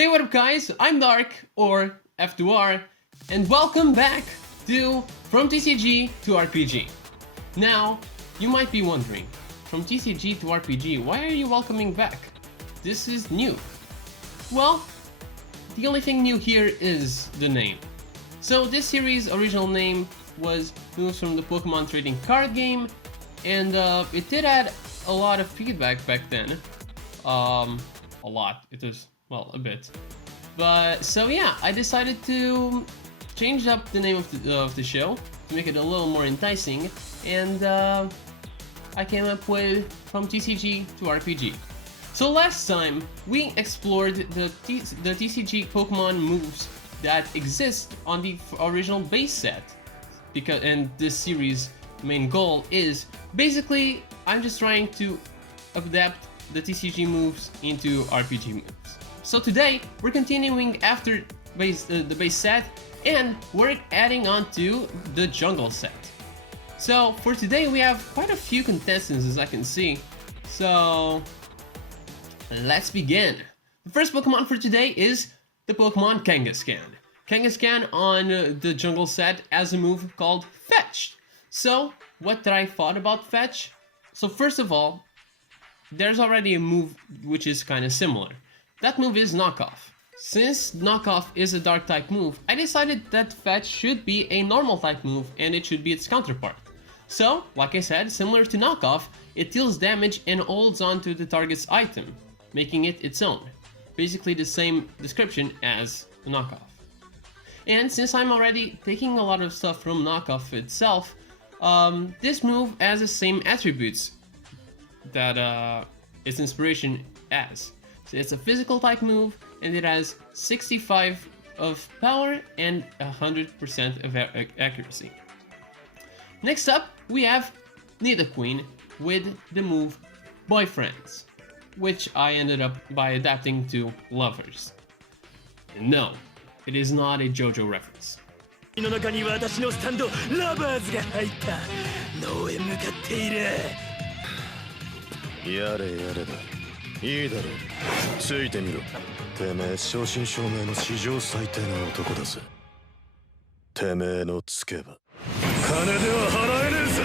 Hey, what up guys, I'm Dark, or F2R, and welcome back to From TCG to RPG. Now, you might be wondering, from TCG to RPG, why are you welcoming back? This is new. Well, the only thing new here is the name. So this series' original name was moves from the Pokemon trading card game, and it did add a lot of feedback back then. A lot. It was, well, a bit. But so yeah, I decided to change up the name of the show to make it a little more enticing, and I came up with From TCG to RPG. So last time we explored the TCG Pokemon moves that exist on the original base set, and this series' main goal is basically I'm just trying to adapt the TCG moves into RPG moves. So today we're continuing after the base set, and we're adding on to the jungle set. So for today we have quite a few contestants, as I can see. So let's begin. The first Pokemon for today is the Pokemon Kangaskhan. Kangaskhan on the jungle set has a move called Fetch. So what did I thought about Fetch? So first of all, there's already a move which is kind of similar. That move is Knockoff. Since Knockoff is a dark type move, I decided that Fetch should be a normal type move and it should be its counterpart. So, like I said, similar to Knockoff, it deals damage and holds on to the target's item, making it its own. Basically the same description as Knockoff. And since I'm already taking a lot of stuff from Knockoff itself, this move has the same attributes that its inspiration has. So it's a physical type move, and it has 65 of power and 100% of accuracy. Next up, we have Nidoqueen with the move Boyfriends, which I ended up by adapting to Lovers. And no, it is not a JoJo reference. の中に私のスタンドラバーズが入った脳へ向かっているやれやれだいいだろうついてみろてめえ正真正銘の史上最低な男だぜてめえのつけば金では払えねえぜ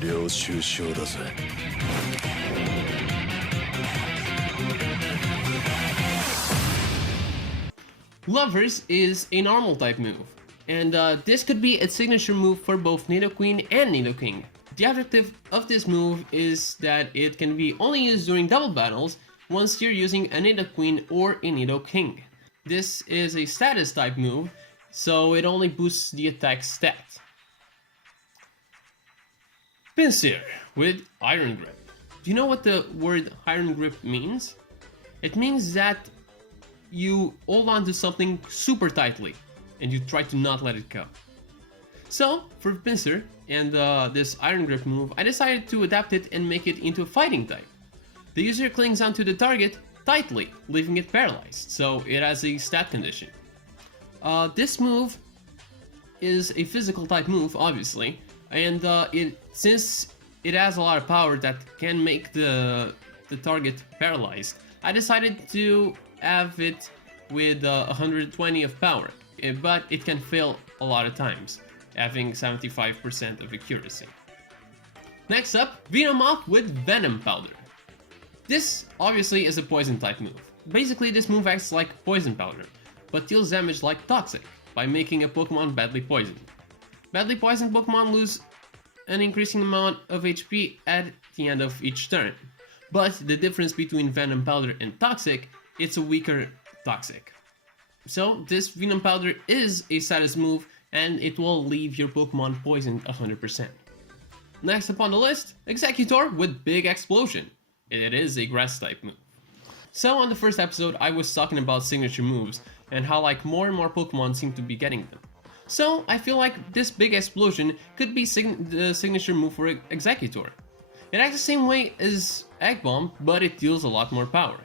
領収書だぜ Lovers is a normal type move, and this could be a signature move for both Nidoqueen and Nidoking. The objective of this move is that it can be only used during double battles once you're using a Nidoqueen or a Nidoking. This is a status type move, so it only boosts the attack stat. Pinsir with Iron Grip. Do you know what the word Iron Grip means? It means that you hold on to something super tightly and you try to not let it go. So for Pinsir and this Iron Grip move, I decided to adapt it and make it into a fighting type. The user clings onto the target tightly, leaving it paralyzed, so it has a stat condition. This move is a physical type move, obviously, and since it has a lot of power that can make the target paralyzed, I decided to have it with 120 of power, but it can fail a lot of times, having 75% of accuracy. Next up, Venomoth with Venom Powder. This obviously is a poison type move. Basically this move acts like poison powder, but deals damage like Toxic by making a Pokemon badly poisoned. Badly poisoned Pokemon lose an increasing amount of HP at the end of each turn. But the difference between Venom Powder and Toxic, it's a weaker Toxic. So this Venom Powder is a status move, and it will leave your Pokemon poisoned 100%. Next up on the list, Executor with Big Explosion. It is a grass type move. So on the first episode, I was talking about signature moves and how like more and more Pokemon seem to be getting them. So I feel like this big explosion could be the signature move for Executor. It acts the same way as Egg Bomb, but it deals a lot more power.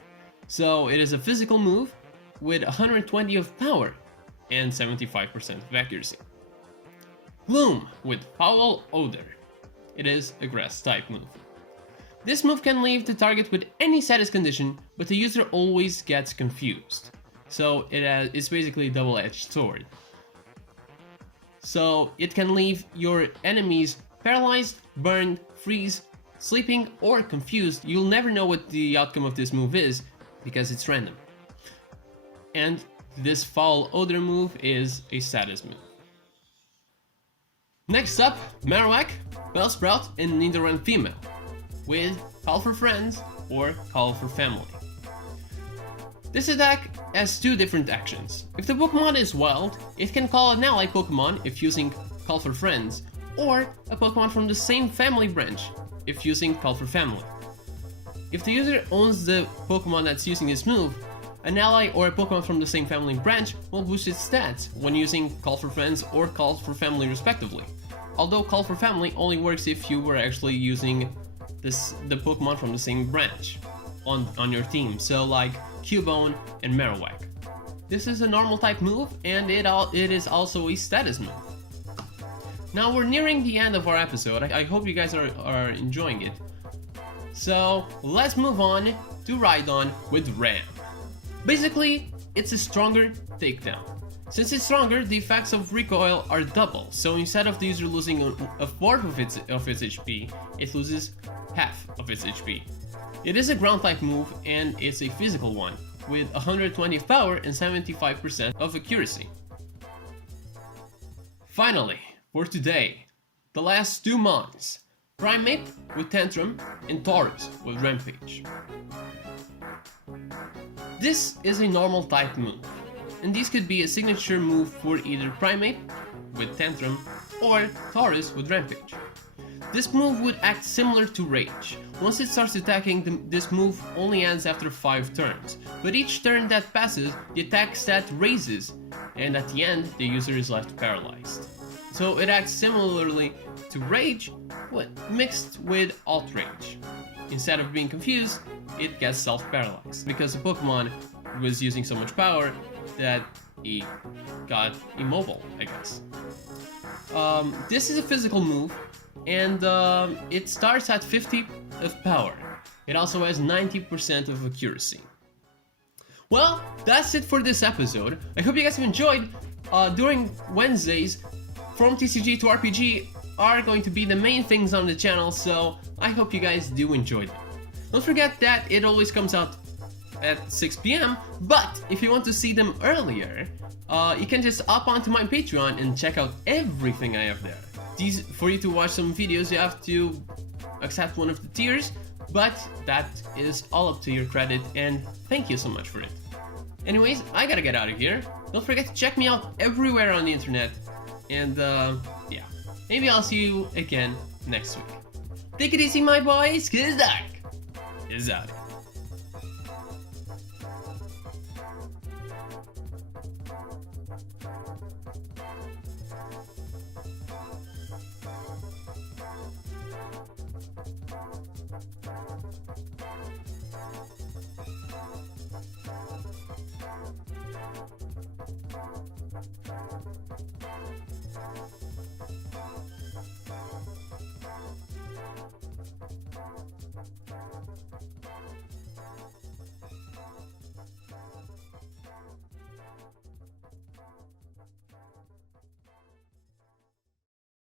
So it is a physical move with 120 of power and 75% of accuracy. Gloom with Foul Odor. It is a grass type move. This move can leave the target with any status condition, but the user always gets confused. So it's basically a double-edged sword. So it can leave your enemies paralyzed, burned, freeze, sleeping, or confused. You'll never know what the outcome of this move is because it's random. And this Foul Odor move is a status move. Next up, Marowak, Bellsprout, and Nidoran Female, with Call for Friends or Call for Family. This attack has two different actions. If the Pokemon is wild, it can call an ally Pokemon if using Call for Friends, or a Pokemon from the same family branch if using Call for Family. If the user owns the Pokemon that's using this move, an ally or a Pokemon from the same family branch will boost its stats when using Call for Friends or Call for Family respectively. Although Call for Family only works if you were actually using the Pokemon from the same branch on your team, so like Cubone and Marowak. This is a normal type move, and it is also a status move. Now we're nearing the end of our episode. I hope you guys are enjoying it. So let's move on to Rhydon with Ram. Basically, it's a stronger takedown. Since it's stronger, the effects of recoil are double, so instead of the user losing a fourth of its HP, it loses half of its HP. It is a ground type move, and it's a physical one, with 120 of power and 75% of accuracy. Finally, for today, the last two mons, Primeape with Tantrum and Taurus with Rampage. This is a normal type move, and this could be a signature move for either Primeape with Tantrum or Taurus with Rampage. This move would act similar to Rage. Once it starts attacking, this move only ends after 5 turns, but each turn that passes, the attack stat raises, and at the end, the user is left paralyzed. So it acts similarly to Rage, but mixed with Alt Rage. Instead of being confused, it gets self-paralyzed, because the Pokemon was using so much power that he got immobile, I guess. This is a physical move, and it starts at 50 of power. It also has 90% of accuracy. Well, that's it for this episode. I hope you guys have enjoyed. During Wednesdays, From TCG to RPG are going to be the main things on the channel, so I hope you guys do enjoy them. Don't forget that it always comes out at 6 PM, but if you want to see them earlier, you can just hop onto my Patreon and check out everything I have there. For you to watch some videos, you have to accept one of the tiers, but that is all up to your credit, and thank you so much for it. Anyways, I gotta get out of here. Don't forget to check me out everywhere on the internet, and yeah, maybe I'll see you again next week. Take it easy, my boys, 'cause Dark is out.